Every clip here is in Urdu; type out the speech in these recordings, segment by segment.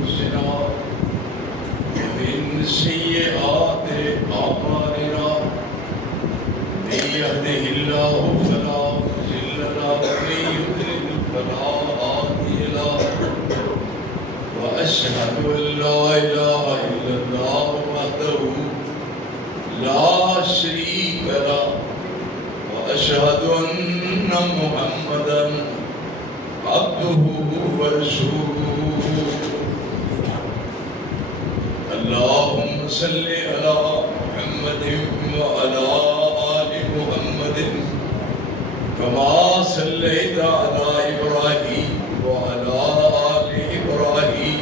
أنفسنا ومن سيئات أعمالنا من يهده الله فلا مضل له ومن يضلل فلا هادي له وأشهد أن لا إله إلا الله وحده لا شريك له وأشهد أن محمدا عبده ورسوله اللهم صل على محمد وعلى آل محمد كما صليت على إبراهيم وعلى آل إبراهيم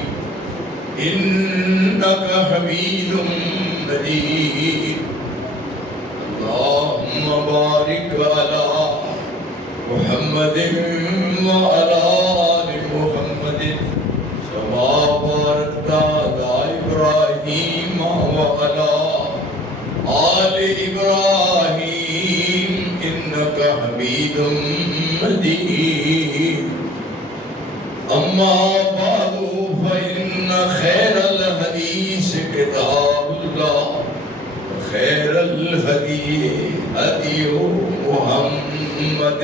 إنك حميد مجيد اللهم بارك على محمد وعلى آل محمد كما باركت على إبراهيم وعلى آل إبراهيم إنك حميد مجيد أما بعد فإن خير الحديث كتاب الله وخير الهدي هدي محمد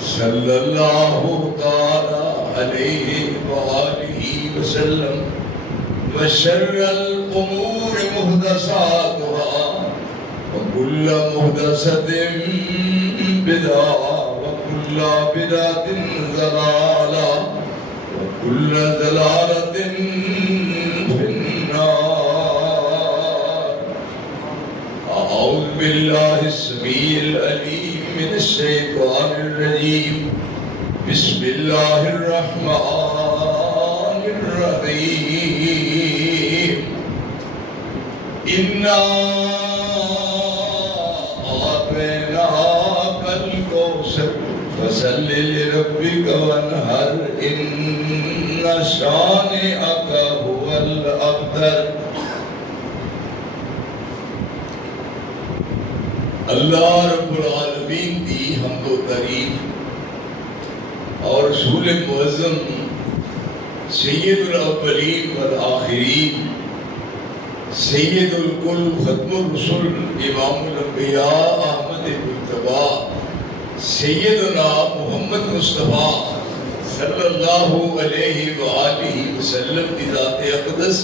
صلى الله تعالى عليه وآله وسلم وشر الأمور محدثاتها وكل محدثة بدعة وكل بدعة ضلالة وكل ضلالة في النار. أعوذ بالله السميع العليم من الشيطان الرجيم. بسم الله الرحمن الرحيم. إنا أعطيناك الكوثر فصل لربك وانحر إن شانئك هو الأبتر. اللہ رب العالمین دی حمد و تعریف اور رسول معظم سید الاولین والآخرین سید الکل ختم الرسل امام الانبیاء احمد مجتبی سیدنا محمد مصطفیٰ صلی اللہ علیہ وآلہ وسلم کی ذات اقدس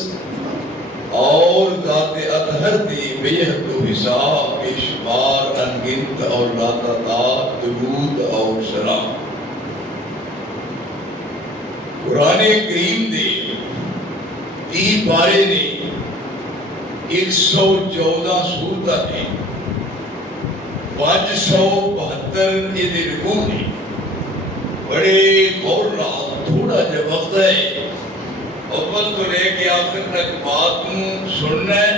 اور ذات اطہر دی بے حد و حساب بے شمار انگنت اور لاتعداد درود اور سلام. قرآن کریم دے 30 پارے نے 114 سورتاں نے 572 یہ رکوع نے. بڑے غور نال تھوڑا جا وقت ہے اول تو لے کے آخر تک بات کو سننا ہے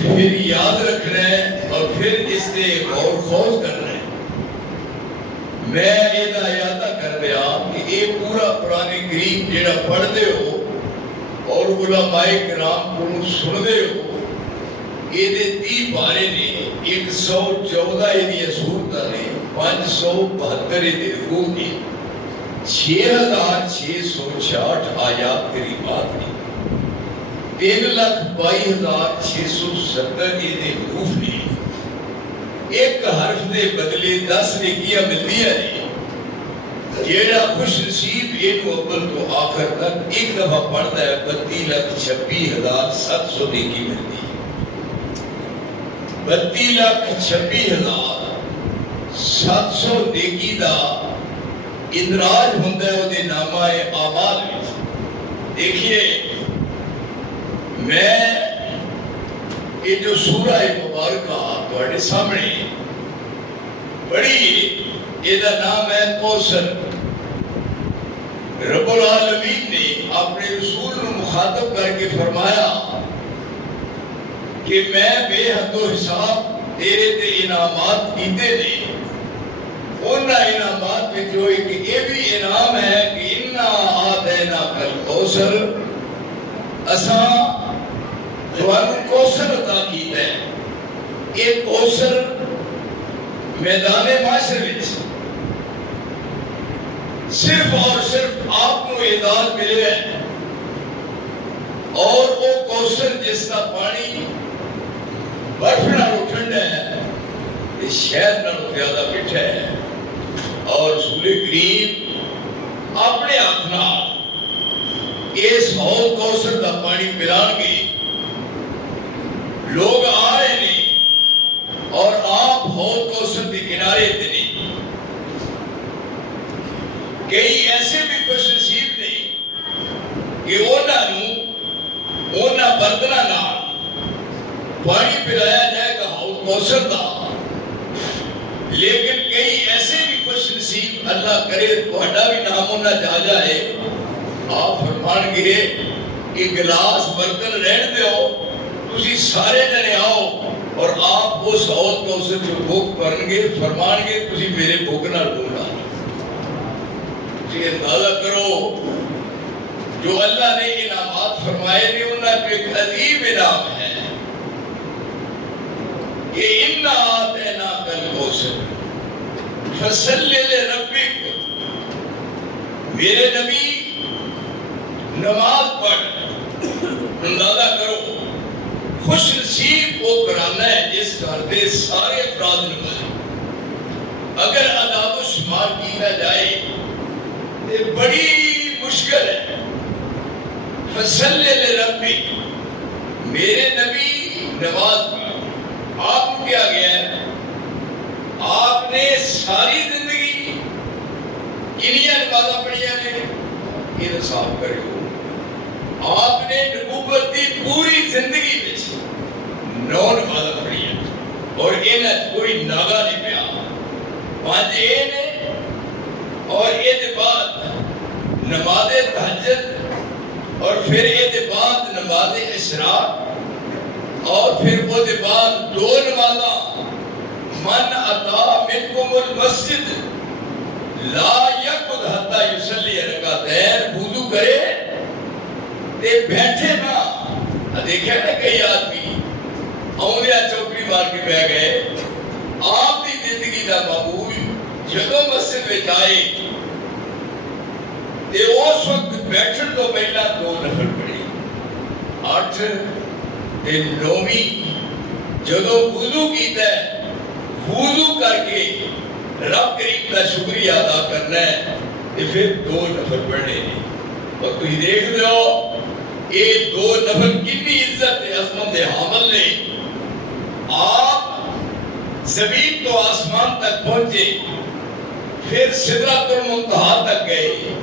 پھر یاد رکھنا ہے اور پھر اس سے غور خوض کرنا ہے. میں یہ یادہ کر رہا کہ یہ پورا قرآن کریم جڑا پڑھ دے ہو اور علماء کرام کو سن دے ہو یہ 30 پارے نے 114 یہ سورتاں نے 572 یہ رکوع نے 6666 آیات کریمات نے 3,22,670 یہ حروف نے. ایک حرف دے بدلے 10 نیکیاں ملتی ہیں. جیڑا خوش نصیب یہ اول تو آخر تک ایک دفعہ پڑھتا ہے 32,26,700 نیکی ملتی ہے. 32,26,700 نیکی دا اندراج ہوندہ ہے وہ دے نامہ اعمال میں. دیکھئے میں یہ جو سورہ مبارکہ تواڈے سامنے بڑی یہ نام ہے کوثر. رب العالمین نے اپنے رسول کو مخاطب کر کے فرمایا کہ میں بے حد و حساب تیرے تے انعامات کیتے نے. ان انعامات میں جو ایک یہ بھی انعام ہے کہ انا آتیناک الکوثر اساں تمہیں کوثر عطا کیتا ہے. یہ کوثر میدان معاشر وچ صرف اور صرف آپ کو اعزاز ملے ہے کوثر جس کا پانی برف نالوں ٹھنڈا ہے، یہ شہد نالوں زیادہ میٹھا ہے، اور رسول کریم اپنے ہاتھ نال اس حوض کوثر کا پانی پلان گے۔ لوگ آ رہے ہیں اور آپ حوض کوثر کے کنارے تے نہیں۔ کئی ایسے بھی خوش نصیب نے کہ انہاں برتناں نال پانی پلایا جائے گا حوض کوثر دا، لیکن کئی ایسے بھی خوش نصیب اللہ کرے تہاڈا بھی نام نہ جا جائے، آپ فرمان گے کہ گلاس برتن رہن دیو، تسی سارے جنے آؤ اور آپ اس حوض کوثر جو بھوک کرن گے، فرمان گے تسی میرے بھوک نال ڈھونڈا۔ تسی اندازہ کرو جو اللہ نے انعامات فرمائے نے، انہاں کو ایک عظیم انعام ہے کہ اِنَّا آتَيْنَاكَ الْكَوْثَرَ فَصَلِّ لِرَبِّكَ، میرے نبی نماز پڑھ۔ اندازہ کرو خوش نصیب وہ کرانا ہے جس گھر دے سارے افراد نماز، اگر اعداد و شمار کیا جائے یہ بڑی مشکل ہے۔ فَصَلِّ لِرَبِّكَ، میرے نبی نماز پڑھ۔ آپ کو کیا گیا ہے؟ آپ نے ساری زندگی کنیاں نمازاں پڑھیاں نے، یہ حساب کرو۔ آپ نے نبوت کی پوری زندگی میں 9 نمازاں پڑھیاں اور انہاں کوئی ناغا نہیں پیا۔ 5 یہ نے اور یہ بعد نماز تہجد، اور پھر یہ بعد نماز اشراق، اور پھر وہ دے بعد 2 نمازاں من اتا منکم المسجد لا یقعد حتی یصلی رکعتین، وضو کرے تے بیٹھے نہ۔ دیکھیں نا کئی آدمی آؤندیا چوکری مار کے بہ گئے۔ آپ کی زندگی دا معمول جدوں مسجد میں جائے تے اس وقت بیٹھن تو پہلا 2 نفل پڑھی، 8 تے 9ویں جدو وضو کیتا ہے، وضو کر کے رب کریم کا شکریہ ادا کرنا ہے تے پھر 2 نفل پڑھنے ہیں۔ اور تھی دیکھ لو یہ 2 نفل کتنی عزت عظمت حامل نے۔ آپ زمین تو آسمان تک پہنچے، پھر سدرۃ المنتہا تک گئے،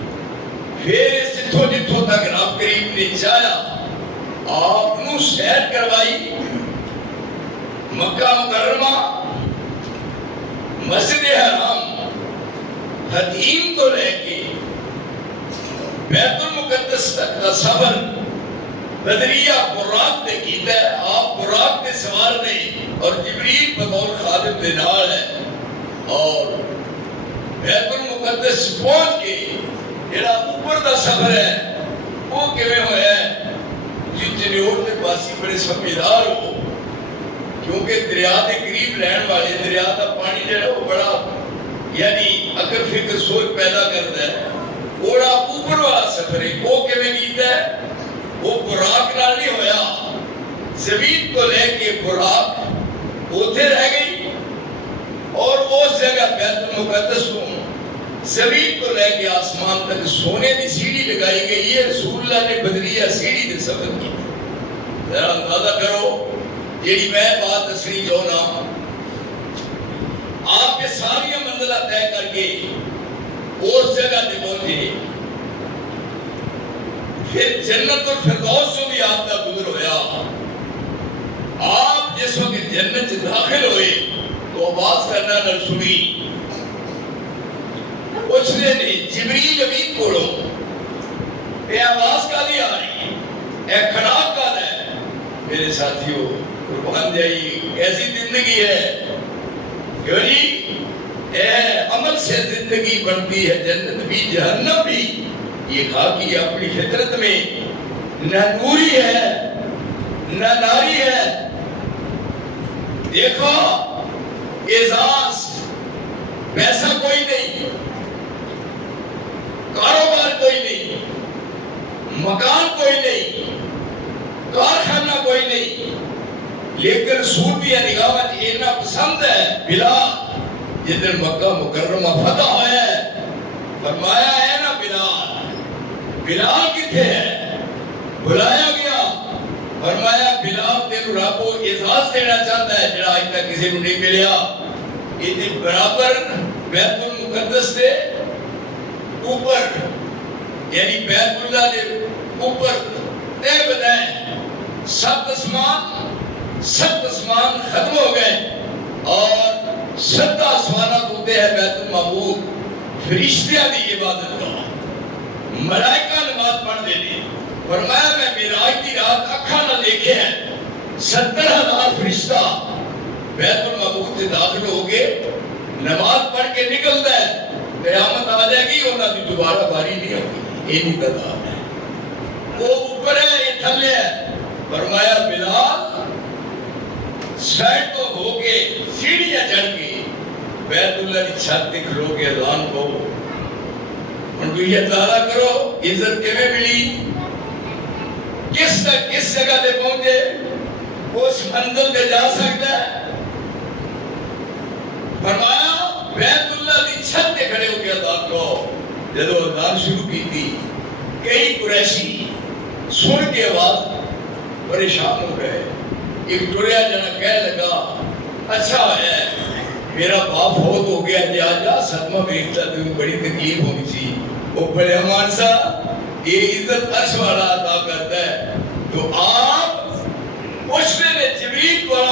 پھر جتھوں تک رب کریم نے چاہیا آپ نو سیر کروائی۔ مکہ مکرمہ، مسجد حرام، حتیم تو لے کے بیت المقدس تک کا سفر بدریہ براق نے کیتا ہے۔ آپ براق کے سوار نے اور جبریل بطور خادم دے نال ہے، اور بیت المقدس پہنچ کے جڑا اوپر دا سفر ہے وہ کیویں ہویا ہے؟ جنیور دے پاسی بڑے سمجھدار ہو، کیونکہ دریا دے قریب رہن والے دریا دا پانی جڑا وہ بڑا یعنی اگر فکر سوچ پیدا کرتا ہے۔ بڑا اوپر والا سفر ہے، وہ کیویں کیتا ہے؟ وہ براق نال نہیں ہویا، زمین کو لے کے براق اوتھے رہ گئی، اور اس جگہ بیت المقدس کو زمین کو لے کے آسمان تک سونے کی سیڑھی لگائی گئی ہے۔ رسول اللہ نے بدریہ سیڑھی دے سفر کی۔ ذرا اندازہ کرو جیڑی میں بات دسنی چاہنا، آپ کے ساری منزلہ طے کر کے اس جگہ تے پہنچے، پھر جنت الفردوس جو بھی آپ کا گزر ہویا۔ آپ جس وقت جنت داخل ہوئے تو آواز کرنا نہ سنی، پوچھنے نہیں جبریل امین کولو اے آواز کا دی آ رہی ہے، اے کھڑاک کا ہے؟ میرے ساتھیوں قربان جائی کیسی زندگی ہے، کیوں جی؟ اے عمل سے زندگی بنتی ہے، جنت بھی جہنم بھی۔ یہ خاکی اپنی فطرت میں نہ نوری ہے نہ ناری ہے۔ دیکھو اعزاز پیسہ کوئی نہیں، کاروبار کوئی نہیں، مکان کوئی نہیں، کارخانہ لیکن رسول دی نگاہ وچ اتنا پسند ہے بلال جدن مکہ مکرمہ فتح ہویا ہے فرمایا ہے نا بلال کتھے ہے بلایا گیا فرمایا بلال تینو رب اعزاز دینا چاہتا ہے جڑا اج تک کسی کو نہیں ملیا اتنے برابر بیت المقدس دے اوپر یعنی بیت اللہ دے اوپر اے بتائیں سب آسمان ختم ہو گئے اور 7 آسمانات ہوتے ہیں بیت المعمور فرشتیاں دی عبادت کا ملائکہ نماز پڑھ دینے فرمایا میں معراج کی رات اکھاں نہ دیکھے ہیں 70,000 فرشتہ بیت المعمور سے داخل ہو گئے نماز پڑھ کے نکلتا ہے قیامت آ جائے گی انہاں دی دوبارہ باری نہیں ہوگی یہ نہیں تعداد ہے وہ اوپر ہے یہ تھلے ہے فرمایا بلال سائڈ تو ہو کے سیڑھیاں چڑھ کے بیت اللہ کی چھت تے کھلو کے اذان کو ان کو یہ اندازہ کرو عزت کیویں ملی کس جگہ تے پہنچے اس منزل پہ جا سکتا ہے فرمایا بیت اللہ کی چھت تے کھڑے ہو کے اذان کو جدو اذان شروع کی تھی کئی قریشی سن کے آواز پریشان ہو گئے ایک ٹریا جنا کہہ لگا اچھا ہے میرا باپ فوت ہو گیا جا جا صدمہ بیٹھتا تمہیں بڑی تکلیف ہونی چاہیے وہ بڑے امان سا یہ عزت عرش والا عطا کرتا ہے تو آپ پوچھنے نے جبریل کو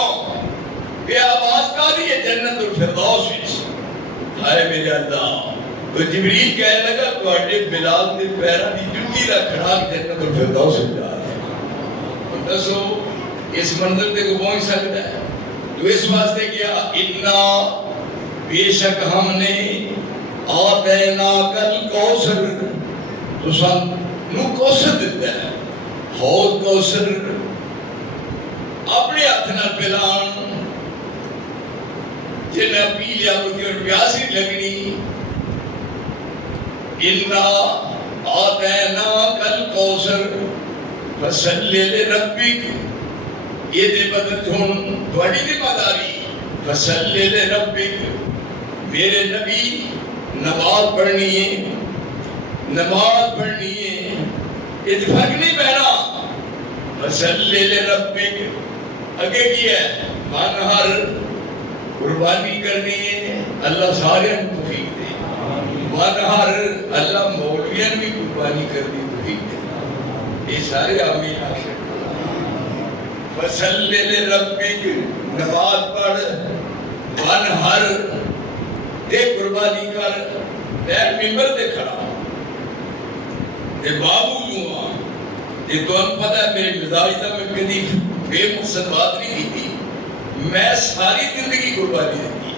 کہ آواز کا دی ہے جنت الفردوس وچ ہائے میرے اللہ تو جبریل کہنے لگا تواڈے بلال دے پیراں دی جُتی دا کھڑاک جنت الفردوس وچ جا رہا ہے دسو اس منزل تے کو پہنچ سکتا ہے تو اس واسطے کیا اتنا بے شک ہم نے آتینا کل کوثر تو سن نو کوثر دیتا ہے حوض کوثر اپنے ہاتھ نال پلان جنہیں پی لیا مجھے اور پیاسی لگنی اِنَّا آتَيْنَاكَ الْكَوْثَرَ فَصَلِّ لِرَبِّكَ یہ دے بدل جھون تھوڑی دی مداری فَصَلِّ لِرَبِّكَ میرے نبی نماز پڑھنی ہے اتفاق نہیں پہنا فَصَلِّ لِرَبِّكَ اگے کی ہے مانہر قربانی کرنی ہے اللہ سارے توفیق دے مانہر اللہ مولویان بھی قربانی کرنی توفیق دے یہ سارے آمین آشر فَصَلِّ لِرَبِّكَ نماز پڑھ مانہر دے قربانی کر دیر ممبر دے کھڑا دے بابو جوہاں یہ تو ہم پتہ ہے میرے مزاج تھا میں کدی بے مقصد بات نہیں کی تھی میں ساری زندگی قربانی دیتی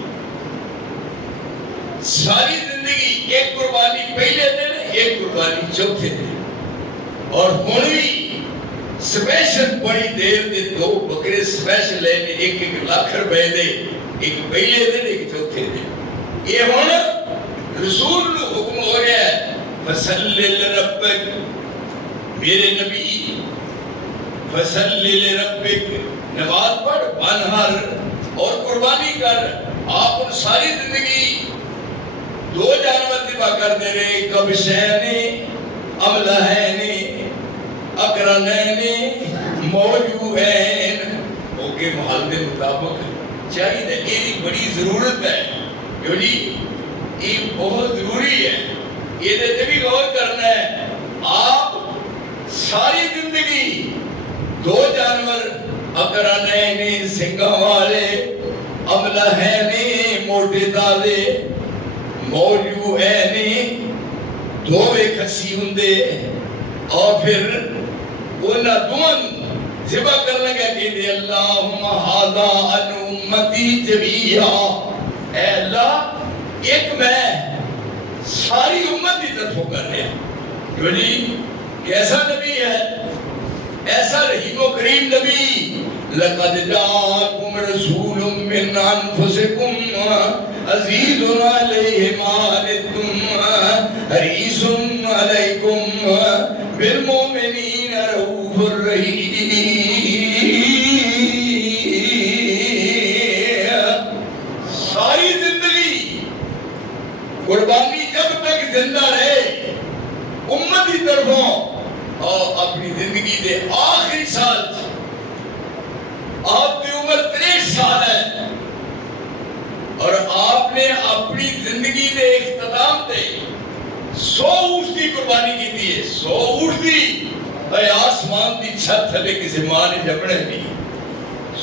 ساری زندگی ایک قربانی پہلے دن ایک قربانی چوتھے دن اور ہونوی سپیشل بڑی دیر دے 2 بکرے سپیشل ہے 1 لاکھ روپے دے ایک پہلے دن ایک چوتھے دن یہ ہونا رسول حکم ہو رہا ہے فَصَلِّ لِرَبِّكَ میرے نبی فَصَلِّ لِرَبِّكَ نماز پڑھ مانہر اور قربانی کر آپ ان ساری زندگی 2 جانور ذبح کر دے رہے کبشین املہین اقرنین موجوہین اوکے محل دے مطابق چاہیے یہ بڑی ضرورت ہے جو جی یہ بہت ضروری ہے یہ دیتے بھی غور کرنا ہے آپ ساری زندگی 2 جانور اقرنین سنگا والے املہین موٹے تازے موجوہین 2 کھسی ہندے اور پھر انہا دون ذبح کرنے گا کہ دے اللہم حاضا ان امتی جبیہ اے اللہ ایک میں ساری امت کی طرف کر رہے ہیں جو جی کیسا نبی ہے ایسا رحیم و کریم نبی لَقَدْ جَاءَكُمْ رَسُولٌ مِّنْ أَنفُسِكُمْ عَزِيزٌ عَلَيْهِ مَا عَنِتُّمْ حَرِيصٌ عَلَيْكُمْ بِالْمُؤْمِنِينَ رَءُوفٌ رَحِيمٌ کی طرفوں اور اپنی زندگی دے آخری سال آپ کی عمر 63 سال ہے اور آپ نے اپنی زندگی دے اختتام تے 100 اونٹ کی قربانی کی دی ہے. 100 اونٹ دی اے آسمان دی چھت تھلے کسی ماں نے جمنے نہیں.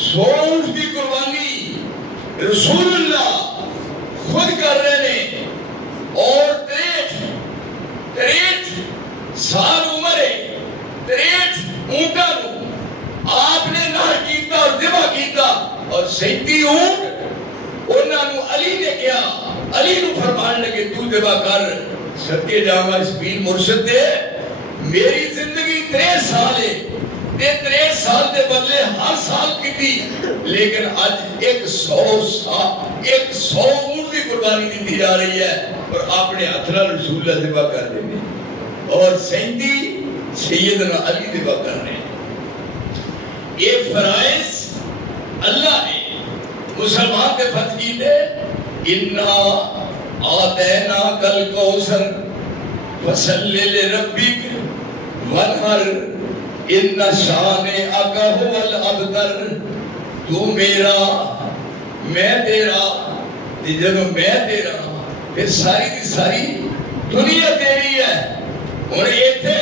100 اونٹ کی قربانی رسول اللہ خود کر رہے ہیں اور 63 سال عمر ہے. 63 اونٹاں نو آپ نے نہر کیتا اور ذبح کیتا اور 37 اونٹ انہاں نو علی نے کیا. علی نو فرمان لگے تو ذبح کر. صدقے جاواں اس پیر مرشد دے میری زندگی 63 سال ہے تے 63 سال دے بدلے ہر سال کیتی لیکن اج 100 سال 100 اونٹ کی قربانی دی جا رہی ہے اور اپنے ہاتھ نال رسول اللہ ذبح کر دینے اور 37 سیدنا علی ذبح کر رہے ہیں. یہ فرائض اللہ نے مسلمان پہ فرض کی تھے. اِنَّا آتَيْنَاكَ الْكَوْثَرَ فَصَلِّ لِرَبِّكَ وَانْحَرْ اِنَّ شَانِئَكَ هُوَ الْأَبْتَرُ. تو میرا میں تیرا جب میں تیرا پھر ساری کی ساری دنیا تیری ہے. اور یہ تھے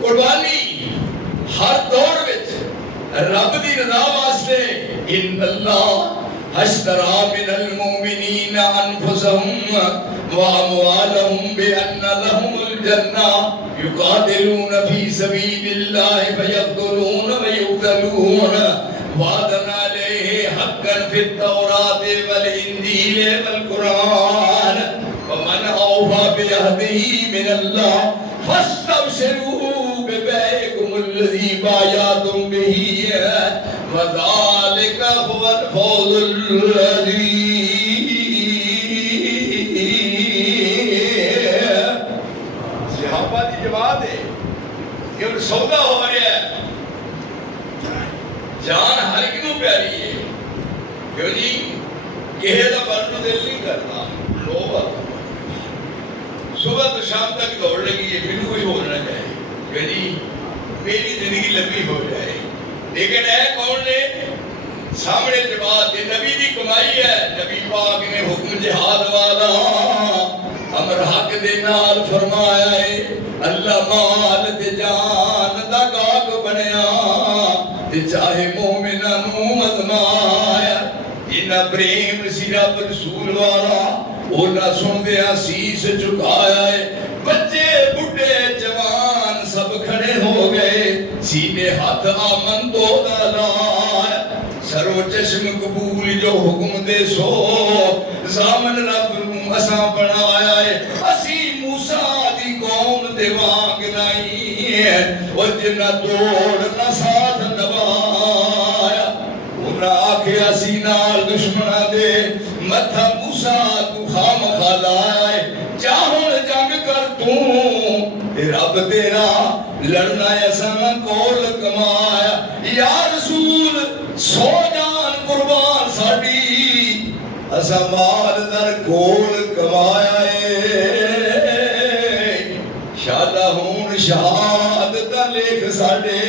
قربانی ہر دور وچ رب دی رضا واسطے. ان اللہ اشترى من المؤمنین انفسهم واموالهم بان لهم الجنة يقاتلون في سبيل الله فيقتلون ويقتلون وعدا عليه حقا في التوراة والانجيل والقرآن ومن اوفى بعهده من الله فاستبشروا ببيعكم الذي بايعتم به وذلك هو الفوز العظيم. صحابہ دی جواب ہے کہ سودا ہو رہا ہے. جان ہر ایک نو پیاری ہے کیوں جی کہے دا مرن دل نہیں کرتا. صبح تو شام تک دوڑ لگی ہے پھر کوئی ہو نہ جائے کہ جی میری زندگی لمبی ہو جائے. لیکن اے کون نے سامنے جواب دے نبی دی کمائی ہے. نبی پاک نے حکم جہاد والا امر حق دے نال فرمایا ہے. اللہ مال تے جان دا گاہک بنیا تے چاہے مومناں نو مزمایا. جنہ پریم سی رب رسول والا اونا سن دیا سیس چکایا ہے. بچے بڑھے جوان سب کھڑے ہو گئے سینے ہاتھ آمن دو دالا. سرو چشم قبول جو حکم دے سو زامن رب نو اساں بنایا ہے. اسی موسیٰ دی قوم دے وانگ نہیں وہ جنہ توڑ نہ ساتھ نبایا. انہاں آکھیا سینال دشمنہ دے متھا موسیٰ تو خام خالائے چاہن جنگ کر توں رب تیرا لڑنا ایسا کول کمایا. یا رسول 100 جان قربان ساڑی اسا مال در کول کمایا ہے. شادہ ہون شہادتہ لکھ ساڑے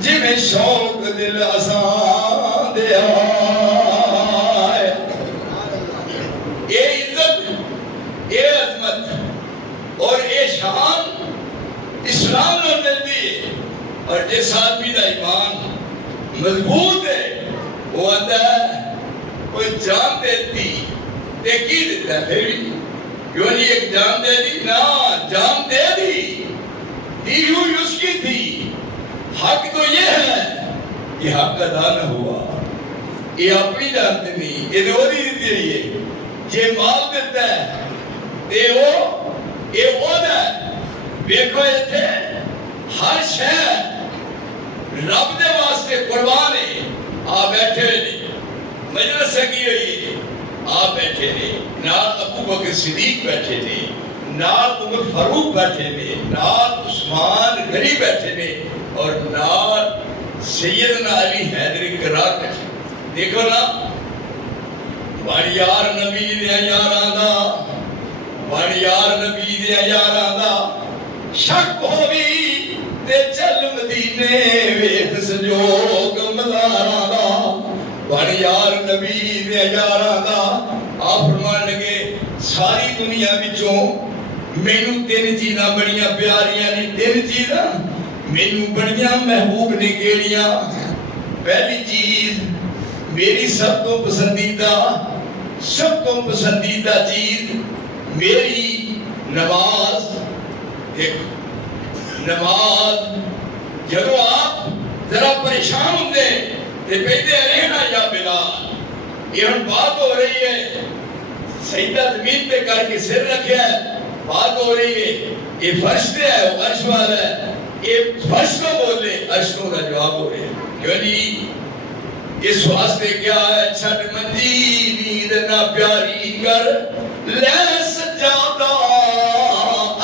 جی میں شوق دل آسان دیا. یہ عزت یہ عظمت اور یہ شان اسلام نے ملتی ہے. اور جس آدمی دا ایمان مضبوط ہے وہ آتا ہے کوئی جان دیتی تے کی دیتا ہے پھر بھی کیوں نہیں ایک جان دے دی نا جان دے دی ہوئی اس کی تھی. حق تو یہ ہے یہ حق ادا نہ ہوا یہ اپنی جانتے نہیں یہ دوری دیتی رہی ہے. یہ مال دیتا ہے یہ وہ ہے. دیکھو یہ تھے ہر شہر رب دے واسطے قربان ہے. آپ بیٹھے نہیں مجلس کی ہوئی آپ بیٹھے نہیں نال ابو بکر صدیق بیٹھے نہیں نال عمر فاروق بیٹھے نہیں نال عثمان غنی بیٹھے نہیں اور نال سیدنا علی حیدر کرار بیٹھے. دیکھو نا بڑی یار نبی دے یاراں دا بڑی یار نبی دے یاراں دا شک ہووی تے چل مدینے ویکھ سجوگ مزاراں دا بن یار نبی دے یاراں دا آپ فرمان لگے ساری دنیا وچوں مینوں تین چیزاں بڑیاں پیاریاں نے تین چیزاں مینوں بڑیاں محبوب نے کیڑیاں پہلی چیز میری سب تو پسندیدہ چیز میری نماز ایک نماز جب آپ ذرا پریشان ہوندے تے کہتے رہنا یا بلال یہ ہم بات ہو رہی ہے سجدہ زمین پہ کر کے سر رکھا ہے بات ہو رہی ہے یہ فرش پہ ہے وہ عرش والا ہے یہ فرش کو بولے عرش کو کا جواب ہو رہے ہیں کیوں نہیں اس واسطے کیا ہے چھٹ منجی نیند نہ پیاری کر لے سجادہ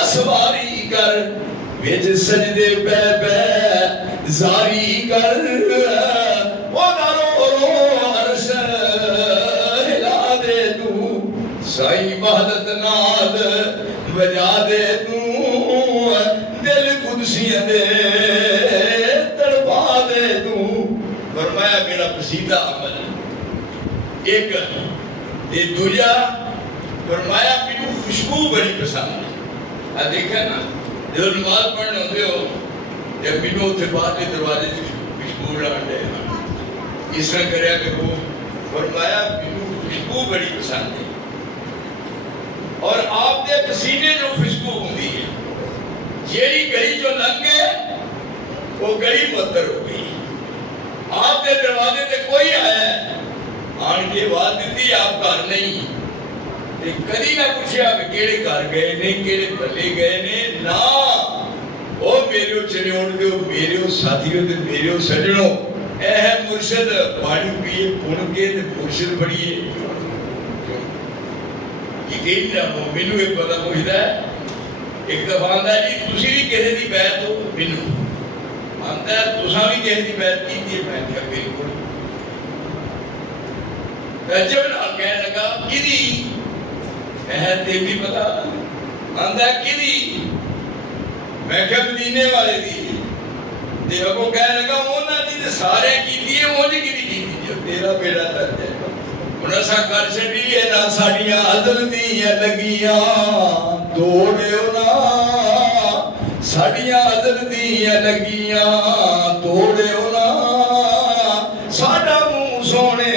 اسواری کر بھیج سجدے پہ پہ زاری کر وہ رو رو عرش ہلا دے تو سائی وحدت ناد بجا دے تو دل قدسیاں دے تڑپا دے تو فرمایا میرا پسیدہ عمل ایک یہ دوجا فرمایا میرے خوشبو بڑی پسند ہے دیکھا نا جب نماز پڑھنے ہوتے ہو جب میرے اتھے باہر دروازے خوشبو ڈالتے ہیں اس طرح کریا کہ وہ فرمایا میرے خوشبو بڑی پسند ہے اور آپ دے پسینے جو خوشبو ہوندی ہے جیڑی گلی جو لنگے وہ گلی مدر ہو گئی آپ دے دروازے تے کوئی آیا ہے آن کے بعد دیتی آپ گھر نہیں کدی نہ پوچھا کہ کیڑے گھر گئے نے کیڑے پلے گئے نے نا او میرے چنے اڑ دیو میرے ساتھیوں تے میرے سجنوں اے ہے مرشد پانی پیے پھن کے تے مرشد بڑیے یقین نہ ہو مینوں ایک پتہ پوچھدا ہے ایک دفعہ آندا ہے جی تسی بھی کہے دی بیعت ہو مینوں آندا ہے تساں بھی کہے دی بیعت کیتی ہے میں کہا بالکل جب نال کہنے لگا کدی تے بھی پتا آندا ہے کدی میں کہا مدینے والے دی تے اگوں کہنے لگا انہاں دی تے سارے کیتی ہے وہ جی کدی کیتی ہے تیرا بیڑا تر جائے انہاں سا کر چھڈی ہے نا ساڈیاں عدل دیاں لگیاں توڑیو نا ساڈیاں عدل دیاں لگیاں توڑیو نا ساڈا منہ سونے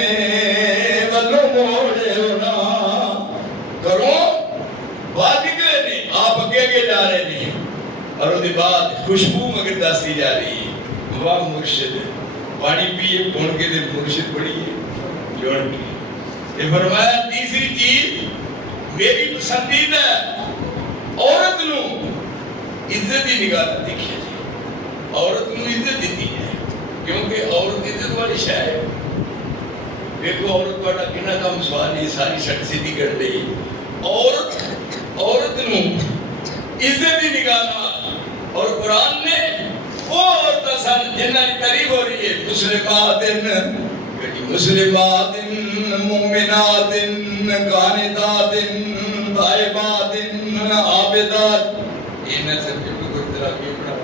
ولو موڑیو نا کرو بات نکلے نہیں آپ اگے اگے جا رہے نہیں اور اس کے بعد خوشبو مگر دستی جا رہی ہے واہ مرشد پانی پیے پھن کے دے مرشد پڑھیے جوڑ کے یہ فرمایا تیسری چیز میری پسندیدہ عورت نو عزت ہی نگاہ دیکھے عورت نو عزت دیتی ہے کیونکہ عورت عزت والی شے ہے دیکھو عورت والا کنا کم سوال ہے ساری شک سیدھی کر دے عورت نو عزت ہی نگاہ اور قرآن نے وہ عورتیں سن جنہاں کی تعریف ہو رہی ہے مسلمات مومنات قانتات طائبات عابدات یہ نہ سب کے گردرا کی پڑھا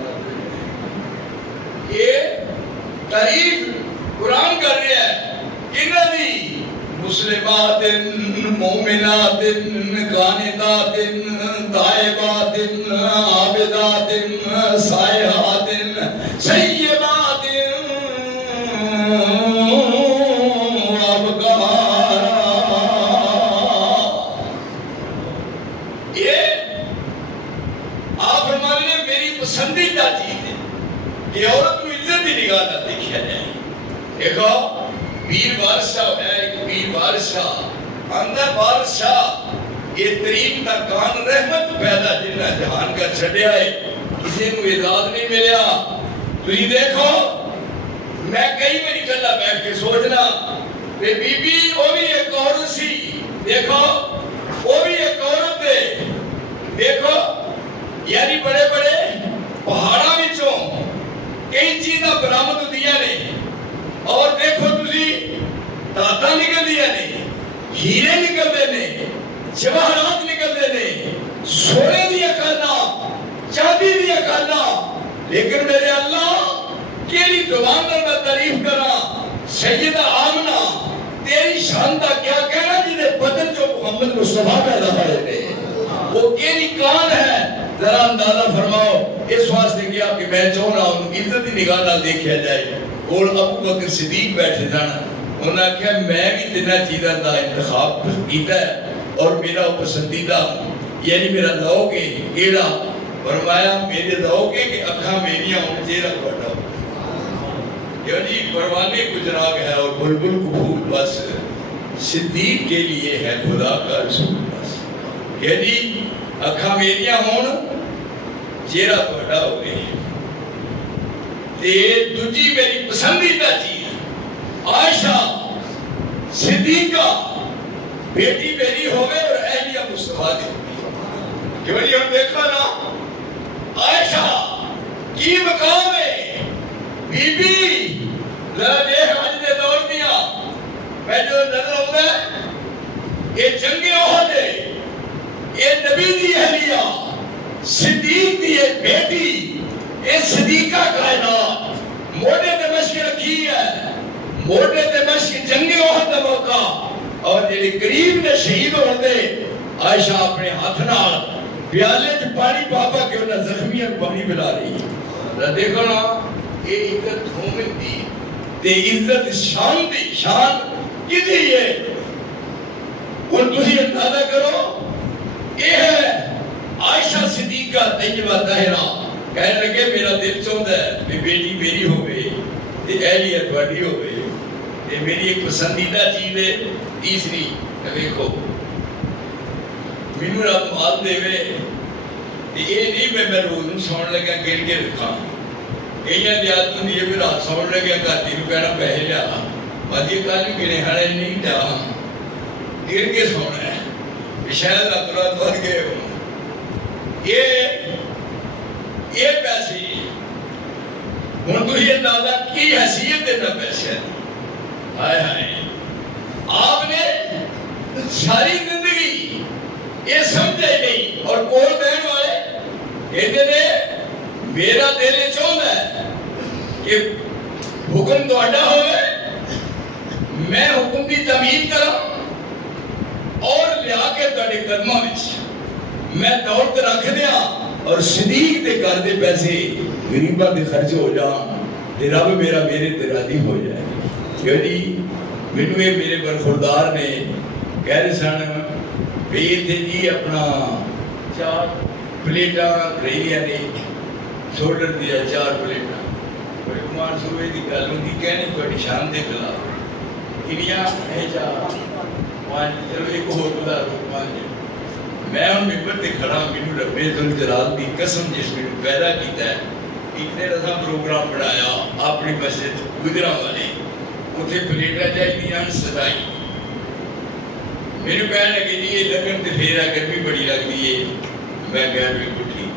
یہ تعریف قرآن کر رہا ہے کنہ دی مسلمات مومنات قانتات طائبات عابدات سائحات سیبات پسندیدہ چیز ہے کہ عورت کو عزت ہی نگاہ نہ دیکھا جائے دیکھو پیر بادشاہ ہے ایک پیر بادشاہ اندر بادشاہ یہ ترین کا کان رحمت پیدا جنہ جہان کا چھڑیا ہے کسی کو اعزاز نہیں ملیا تو یہ دیکھو میں کئی باری کلا بیٹھ کے سوچنا کہ بی بی وہ بھی ایک عورت سی دیکھو وہ بھی ایک عورت ہے دیکھو یعنی بڑے بڑے پہاڑا وچوں کئی چیزاں برآمد ہوندیاں نے اور دیکھو تسی داتا نکل دیا نے ہیرے نکلتے نے جواہرات نکلتے نے سونے دیا کرنا چاندی لیکن میرے اللہ کیڑی زبان میں تعریف کرا سیدہ آمنہ تیری شان دا کیا کہنا جنہیں بدن جو محمد مصطفیٰ پیدا ہوئے تھے وہ کیڑی کان ہے ذرا اندازہ فرماؤ اس واسطے کیا کہ میں چاہ رہا ہوں عزت ہی نگاہ نہ دیکھا جائے اور ابو بکر صدیق بیٹھے جانا انہوں نے کہا میں بھی تینہ چیزاں دا انتخاب کیتا ہے اور میرا پسندیدہ یعنی میرا ذوق ہے کیڑا فرمایا میرے ذوق ہے کہ اکھاں میریاں ہوں چہرہ بڑھا یعنی پروانے کو چراغ ہے اور بلبل کو پھول بس صدیق کے لیے ہے خدا کا رسول بس یعنی اکھاں میریاں ہوں چہرہ بڑھا ہو گئے تے دوجی میری پسندیدہ چیز عائشہ صدیقہ بیٹی میری ہوئے اور اہلیہ مصطفیٰ دی کیوں نہیں ہم دیکھا نا عائشہ کی مقام ہے بی بی ذرا دیکھ آج نے دور دیا میں جو نظر ہوتا ہے یہ جنگی احد ہے یہ نبی دی اہلیہ صدیق دی ایک بیٹی یہ صدیقہ کائنات موڑے دمشق رکھی ہے موڑے دمشق جنگی احد دا موقع اور جنہی قریب نے شہید ہوتے عائشہ اپنے ہاتھ نال پیالے جو پانی پاپا کے انہیں زخمیاں پانی بلا رہی ہے دیکھو نا یہ عزت ہومن دی تے عزت شان دی شان کی دی ہے ان تجھے اندازہ کرو یہ ہے عائشہ صدیقہ طیبہ طاہرہ کہنے لگے میرا دل چاہتا ہے کہ بیٹی میری ہوئے تے اہلیت بڑی ہوئے تے میری ایک پسندیدہ چیز ہے تیسری دیکھو مینو رب مال دے وے یہ نہیں میں روز سون لگا گر کے رکھا کئی دیات ہوں یہ بھی رات سون لگا کرتی ہوں کہنا پہلے لیا مجھے کہا جو گنے ہڑے نہیں جا گر کے سونا ہے شاید رات رات بڑھ گئے ہوں یہ پیسے ہوں تو یہ اندازہ کی حیثیت دینا پیسے آئے آئے آپ نے ساری زندگی یہ سمجھے نہیں اور کول بہن والے کہتے نے میرا دل چاہتا ہے کہ حکم تہاڈا ہوئے میں حکم کی تعمیل کروں اور لیا کے تہاڈے قدموں وچ میں دولت رکھ دیا اور صدیق دے گھر دے پیسے غریباں دے خرچ ہو جان تے رب میرا میرے تے راضی ہو جائے یعنی مینوں یہ میرے برخوردار نے کہہ رہے سن بھی اتنے جی اپنا 4 پلیٹاں رہیاں نے شولڈر دیا 4 پلیٹاں بڑے کمان صوبے کی گل ہوں گی کہنے بڑی شان دے خلاف انیاں ہے 4 5 چلو ایک ہو بتا دو 5 میں ہوں ممبر تے کھڑا مینوں رب ذوالجلال دی قسم جس میں پیدا کیتا ہے ایک نے رضا پروگرام بڑھایا اپنی مسجد گجرا والے اتنے پلیٹاں چاہیے سجائی میرے کہنے لگے جی یہ لگن تے پھیرا گرمی بڑی لگتی ہے میں کہا بالکل ٹھیک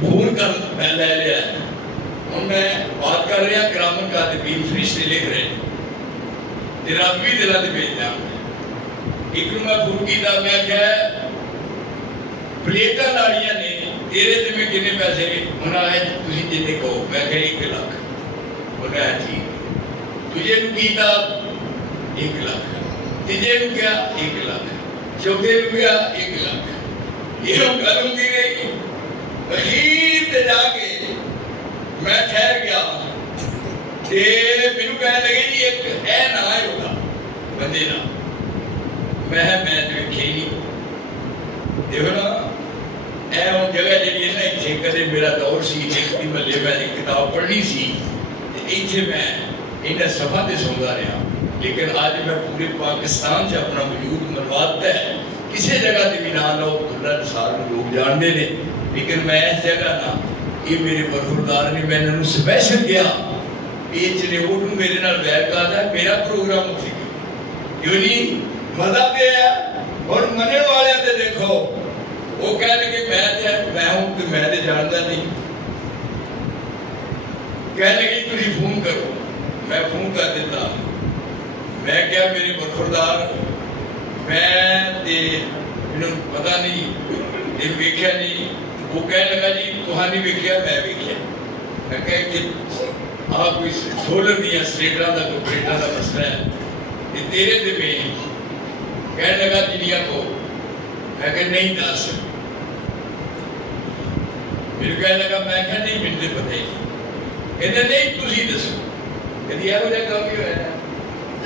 فون کر میں لے لیا ہوں میں بات کر رہا گرامر کاتبین فرشتے لکھ رہے ربی دلہ تے بھیج جاؤں ایک میں فون کیتا میں کہا پلیٹاں لاڑیاں نے تیرے تے میں کنے پیسے انہوں نے آئے تسی جتے کہو میں کہا 1 لاکھ انہوں نے ٹھیک تجھے نو کیتا 1 لاکھ تیجے نو کیا 1 لاکھ چوکے نو کیا 1 لاکھ یہ ہم گھروں دی رہی اخیر تے جا کے میں ٹھہر گیا تے میرے کہنے لگے جی ایک اے نہ آئے ہوگا بندے نا میں تے کھیلی دیکھو نا اے ہوں جگہ جلی ہے نا ایتھے کدے میرا دور سی دیکھتی ملے میں ایک کتاب پڑھنی سی ایتھے میں انہیں صفحہ تے سونگا رہا لیکن آج میں پورے پاکستان سے اپنا وجود منواتا ہے کسی جگہ تے بھی نہ لو اللہ سال میں لوگ جان دے نے لیکن میں اس جگہ نا یہ میرے برخوردار نے میں نے سپیشل کیا یہ چلے اوٹوں میرے نال بیعت کہا تھا میرا پروگرام اٹھی کیوں نہیں مزہ دے ہے اور منع والے تے دیکھو وہ کہنے کہ میں ہوں کہ میں تے جانتا نہیں کہنے کہ تجھے فون کرو میں فون کر دیتا میں کیا میرے برخوردار میں تے انہوں پتہ نہیں یہ ویکھیا نہیں وہ کہنے لگا جی تہاں نہیں ویکھیا میں ویکھیا میں کہا کہ آپ کوئی سولر دیا سلیٹراں دا کوپریٹاں دا مسئلہ ہے یہ تیرے تے میں کہنے لگا جنیا کو میں کہ نہیں دس پھر کہنے لگا میں کہا نہیں مجھے پتہ ہی کہتے نہیں تسی دسو کہتے یہ ہو جائے کام ہی ہویا ہے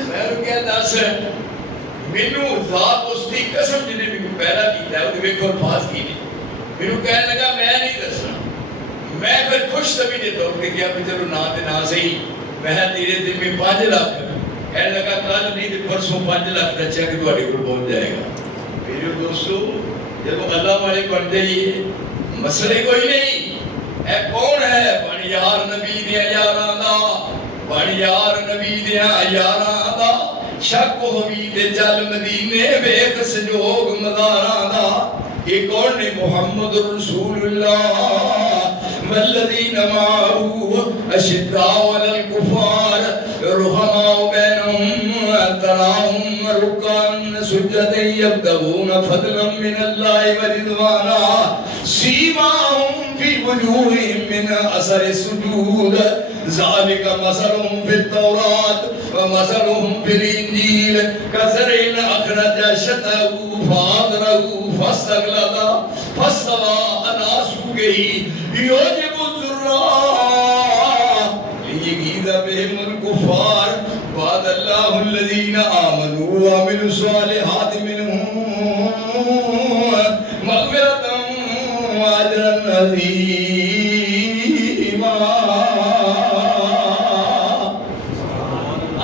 میں نے کہا دس مینوں ذات اس دی قسم جنہیں بھی پیدا کیتا ہے وہ دیکھو الفاظ کی نہیں میرے کہنے لگا میں نہیں دسنا میں پھر خوش طبی دے طور پہ کیا چلو نہ تے نہ صحیح میں تیرے دل میں 5 لاکھ کہنے لگا کل نہیں تے پرسوں 5 لاکھ کا چیک تہاڈے کول پہنچ جائے گا میرے دوستو جب اللہ والے بن جائیے مسئلے کوئی نہیں اے کون ہے بن یار نبی دے یاراں دا بن یار نبی دے یاراں دا شک ہوئی تے چل مدینے ویکھ سجوگ مزاراں دا یہ کون نے محمد رسول اللہ والذین معه اشداء علی الکفار رحماء بینهم تراهم رکعا سجدا یبتغون فضلا من اللہ ورضوانا سیماهم فی وجوہهم من اثر السجود ذالک مثلهم فی التوراۃ ومثلهم فی الانجیل کزرع اخرج شطأه فآزره فاستغلظ فاستوى على سوقه يعجب الزراع ليغيظ بهم الكفار وعد الله الذين آمنوا وعملوا الصالحات منهم مغفرة وأجرا عظيما.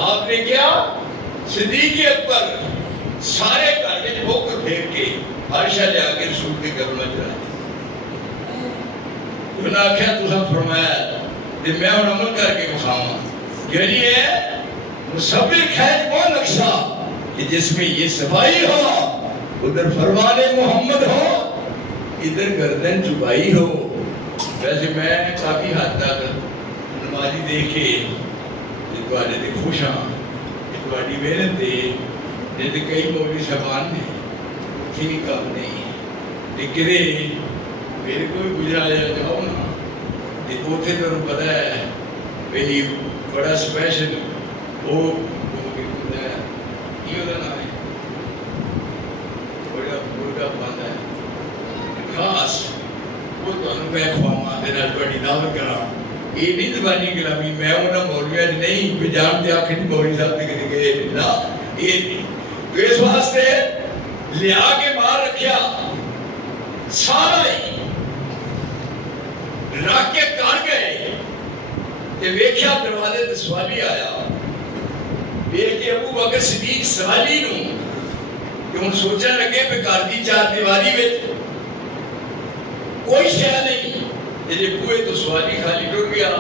آپ نے کیا صدیق اکبر سارے کارگے جو کر پھیر کے عائشہ لے آکے رسول کے کرنا چاہے انہوں نے آکھیا تو سب فرمایا کہ میں ان عمل کر کے مخاما یعنی ہے مصبر خیر وہ نقشہ کہ جس میں یہ صفائی ہو ادھر فرمان محمد ہو ادھر گردن چبائی ہو. ویسے میں کافی حد تک نمازی دیکھے جتوانے دے خوش ہاں جتوانی محنت دے جیسے کئی مولوی صاحبان نے کھینی کام نہیں لیکن میرے کوئی گزرا جاؤ نا اوتھے تو پتہ ہے وہی بڑا سپیشل وہ یہ ہوتا نا ہے بڑا مرغا پاتا ہے خاص وہ تو میں خواہاں دینا بڑی دعوت کرا یہ نہیں زبانی کلامی میں انہوں مولویہ نہیں کوئی جانتے آنکھیں نہیں مولوی صاحب نے کہتے گئے نا یہ نہیں تو اس واسطے لیا کے باہر رکھیا سارا ہی رکھ کے کر گئے کہ ویکھیا دروازے تے سوالی آیا ویکھ کے ابو بکر صدیق سوالی نو کہ ہن سوچن لگے پہ گھر دی چار دیواری وچ کوئی شے نہیں جے بوئے تو سوالی خالی ٹر گیا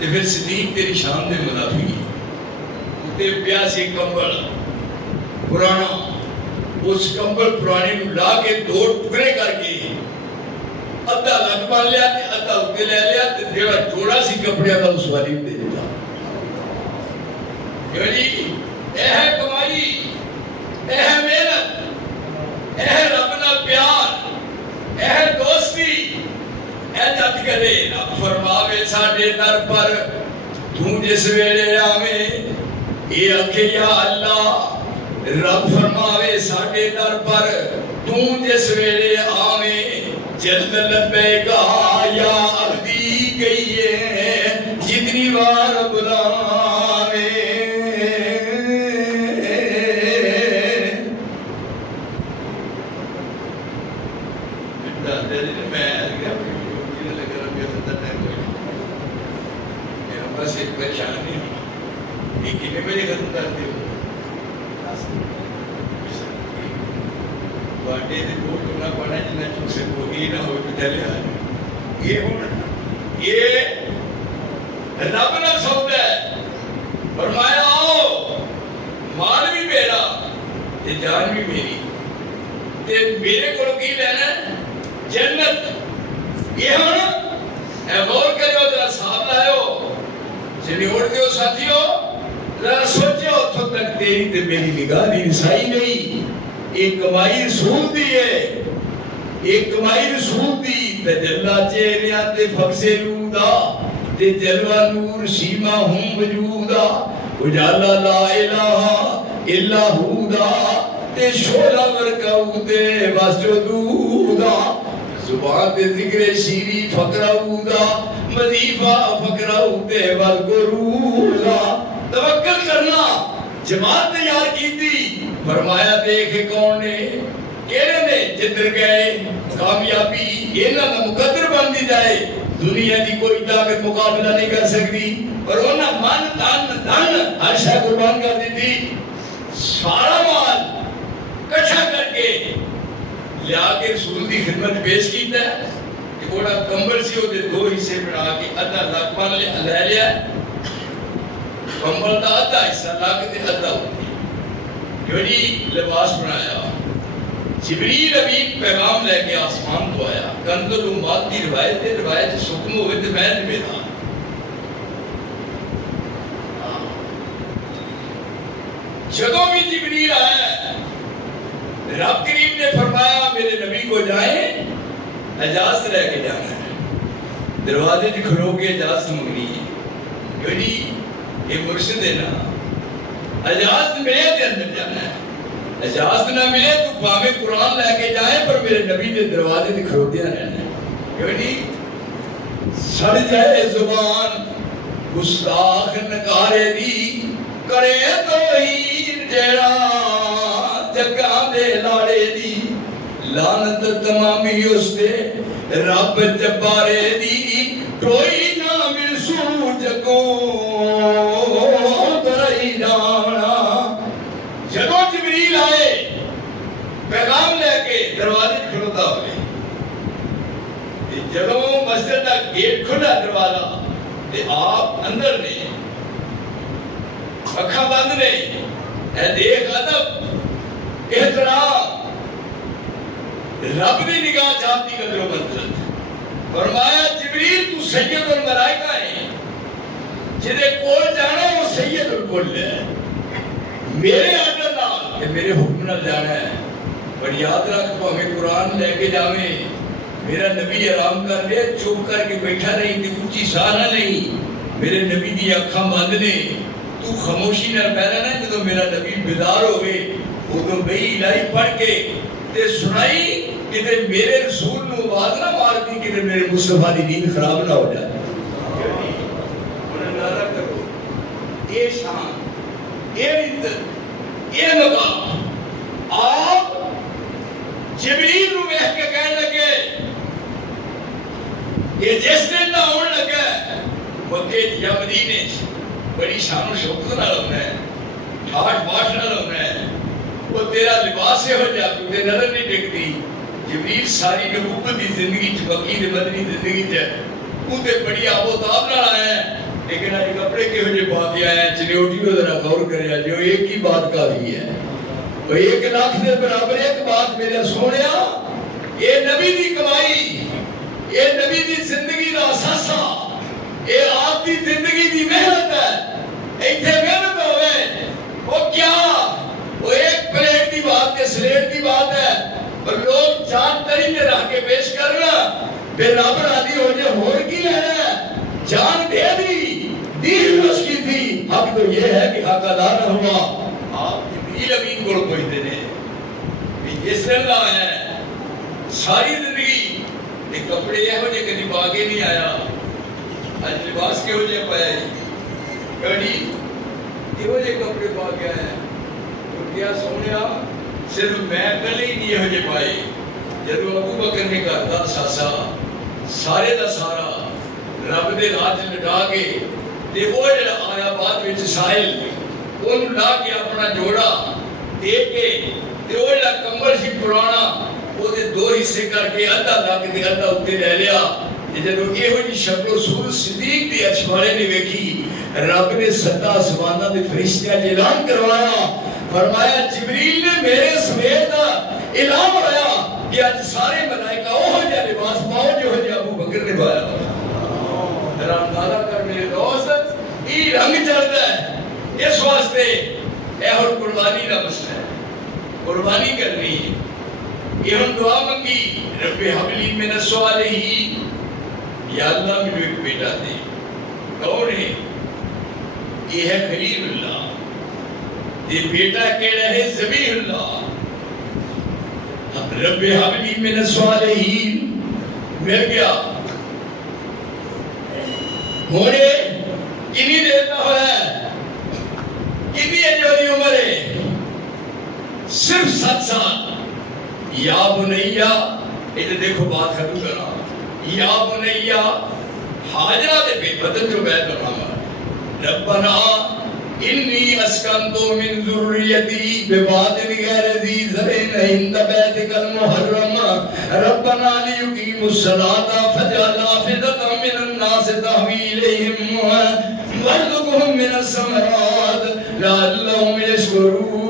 تے پھر صدیق تیری شان دے منافی تے پیا سی کمبل پرانا اس کمبل پرانے نو لا کے 2 ٹکڑے کر کے ادھا لگ پا لیا تے ادھا اتے لے لیا تے جڑا جوڑا سی کپڑے دا اس والی دے دیتا یعنی اے ہے کمائی اے ہے محنت اے ہے رب نال پیار اے ہے دوستی اے جت کرے رب فرماوے ساڈے در پر تو جس ویلے آویں اے آکھے یا اللہ رب فرماوے ساڈے در پر تو جس ویلے آویں جلد لبیکا یا عبدی گئیے جتنی بار بلاوے میرا بس ایک پریشانی ایک ہی میں میرے ختم کرتے ہو باٹے دے بہت کرنا پڑا ہے جنہیں چون سے کوئی نہ ہوئے پتلے آئے یہ ہونا یہ رب نہ سوتا ہے فرمایا آؤ مال بھی میرا یہ جان بھی میری تے میرے کو کی لینا جنت یہ ہونا اے غور کرو ذرا صاحب لائے ہو جنہیں اڑ دیو ساتھی ہو ذرا سوچے ہو تو تک تیری تے میری نگاہ دی رسائی نہیں ایک کمائی رسول دی ہے ایک کمائی رسول دی تجلا چہریاں تے فقسے رودا تے جلوہ نور سیما ہوں وجودا اجالا لا الہ الا ہودا تے شولا ورکاو تے واسجدودا زبان تے ذکر شیری فقراودا مضیفہ فقراوتے والگرودا توکل کرنا جماعت تیار کی تھی فرمایا دیکھے کون نے کہنے نے جدر گئے کامیابی اینا نہ مقدر بن دی جائے دنیا دی کوئی طاقت مقابلہ نہیں کر سکتی اور انہاں من دن ہر شاہ قربان کر دی تھی سارا مال کٹھا کر کے لیا کے رسول دی خدمت پیش کیتا ہے کہ بڑا کمبل سی ہوتے دو حصے بنا کے ادھا لاکھ پان لے لیا کمبل دا ادھا حصہ لاکھ دے ادھا ہوتی جو جی لباس بنایا جبریل امین پیغام لے کے آسمان تو آیا کنز الامات کی روایت ہے روایت سکم ہوئے تھے میں نے تھا جگہ بھی جبریل آیا رب کریم نے فرمایا میرے نبی کو جائیں اجازت رہ کے جانا ہے دروازے جی کھلو کے اجازت منگنی ہے جو جی یہ مرشد ہے نا اجازت ملے دے اندر جانا ہے اجازت نہ ملے تو پاویں قرآن لے کے جائیں پر میرے نبی دے دروازے دے کھلوتیاں رہنا ہے کیوں نہیں سڑ جائے زبان گستاخ نکارے دی کرے توہین جیڑا جگہ دے لاڑے دی لعنت تمامی اس دے رب جبارے دی کوئی نہ مل سو جگوں ترہی جانا جگہ جبریل آئے پیغام لے کے دروازے کھلوتا ہوئے جگہ مسجد کا گیٹ کھلا دروازہ تے آپ اندر نے اکھا بند نے اے دیکھ ادب احترام رب نے نگاہ چاہتی قدر و منزلت فرمایا جبریل تو سید الملائکہ ہے جنہیں کول جانا وہ سید الکل ہے میرے آدھر نال کہ میرے حکم نال جانا ہے پر یاد رکھ تو ہمیں قرآن لے کے جاویں میرا نبی آرام کر لے چپ کر کے بیٹھا نہیں تے اونچی سارا نہیں میرے نبی دی اکھاں بند نے تو خاموشی نال بیٹھا نہ جدوں میرا نبی بیدار ہوئے وہ بئی الہی پڑھ کے تے سنائی کہ میرے رسول نو آواز نہ مار دی کہ میرے مصطفیٰ دی نیند خراب نہ ہو جائے انہیں نعرہ کرو اے شان اے عزت اے مقام آپ جبریل نو ویکھ کے کہنے لگے کہ جس دن نہ ہونے لگا مکے یا مدینے بڑی شان و شوکت نہ ہونا ہے ٹھاٹ باٹ نہ ہونا ہے وہ تیرا لباس سے ہو جائے تجھے نظر نہیں ڈگتی جبریل ساری نبوت دی زندگی چپکی دی مدنی زندگی ہے وہ تے بڑی آب و تاب نہ آیا ہے لیکن آج کپڑے کے وجہ بات یہ آیا ہے چنیوٹی کو ذرا غور کریا جو ایک ہی بات کافی ہے وہ 1 لاکھ دے برابر ایک بات میرے سونیا یہ نبی دی کمائی یہ نبی دی زندگی دا اساسا یہ آپ دی زندگی دی محنت ہے ایتھے محنت ہوئے وہ کیا وہ ایک پلیٹ دی بات ہے سلیٹ دی بات ہے اور لوگ جان تری میں رہ کے پیش کرنا بے رابر آدھی ہو جائے ہور کی ہے جان دے دی دین اس کی تھی حق تو یہ ہے کہ حق ادا نہ ہوا آپ جبریل امین کو پوچھتے ہیں کہ اس طرح کا آیا ہے ساری زندگی ایک کپڑے یہ ہو جائے کدی باغے نہیں آیا آج لباس کے ہو جائے پایا کڑی یہ ہو جائے کپڑے باغے آیا تو کیا سونیا صرف میں کل ہی نہیں ہو جائے پائے جب ابو بکر نے کہا دا ساسا سارے دا سارا رب دے راج لٹا کے تے وہ جڑا آیا بعد وچ ساحل اون لا کے اپنا جوڑا دے کے تے وہ جڑا کمبل سی پرانا وہ دے 2 حصے کر کے ادھا لا کے ادھا اوتے لے لیا جدوں ایہو جی شکل و صورت صدیق دی اچھوالے نے ویکھی رب نے 7 آسماناں دے فرشتیاں اعلان کروایا فرمایا جبریل نے میرے سمیت اعلان ہویا کہ آج سارے ملائکہ وہ جا لباس پاؤ جو ہے ابو بکر نے پایا ذرا اندازہ کر میرے دوست یہ رنگ چڑھتا ہے اس واسطے اے ہن قربانی کا مسئلہ ہے قربانی کرنی ہے یہ ہن دعا منگی رب حبلی من الصالحین، یا اللہ مجھے ایک بیٹا دے. کون ہے؟ یہ ہے خلیل اللہ. یہ بیٹا کیڑا ہے؟ ذبیح اللہ. رب حبلی من الصالحین مل گیا. ہونے کنی دیر کا ہو ہے؟ کنی ہے جو دی عمر ہے؟ صرف 7 سال. یا بنیہ، یہ دیکھو بات ختم کرا. یا بنیہ حاجرہ دے پہ بدن جو بیت بنا ربنا انی اسکنتو من ذریتی بواد غیر ذی زرع عند بیتک المحرم ربنا لیقیموا الصلاة فاجعل أفئدة من الناس تهوی الیہم وارزقهم من الثمرات لعلهم یشکرون.